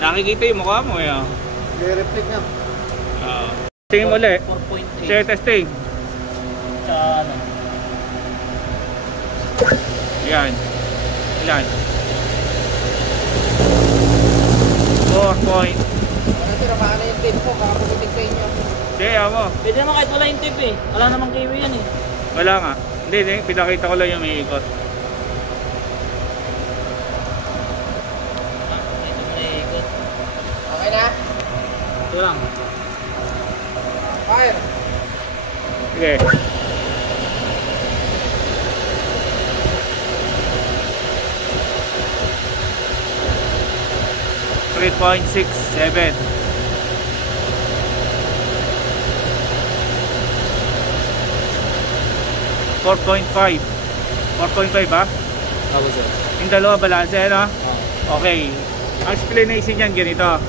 Nakikita yung mukha mo eh. I-reflect nga. Tingin mo ulit. 4.8. Share testing. Sa ano? Yan. Ilan? 4 point. Ano tinamaan na yung tape ko, kakapulitig sa inyo. Kaya mo. Pwede naman kahit wala yung tape eh. Wala namang kiwi yan eh. Wala nga. Hindi. Pinakita ko lang yung may ikot. Ito mo na ikot. Okay na? Ito lang. Fire! Sige. .67 4.5 ba? Tapos sir. Yung dalawa balanse, ano? Okay. Ang explanation yan ganito.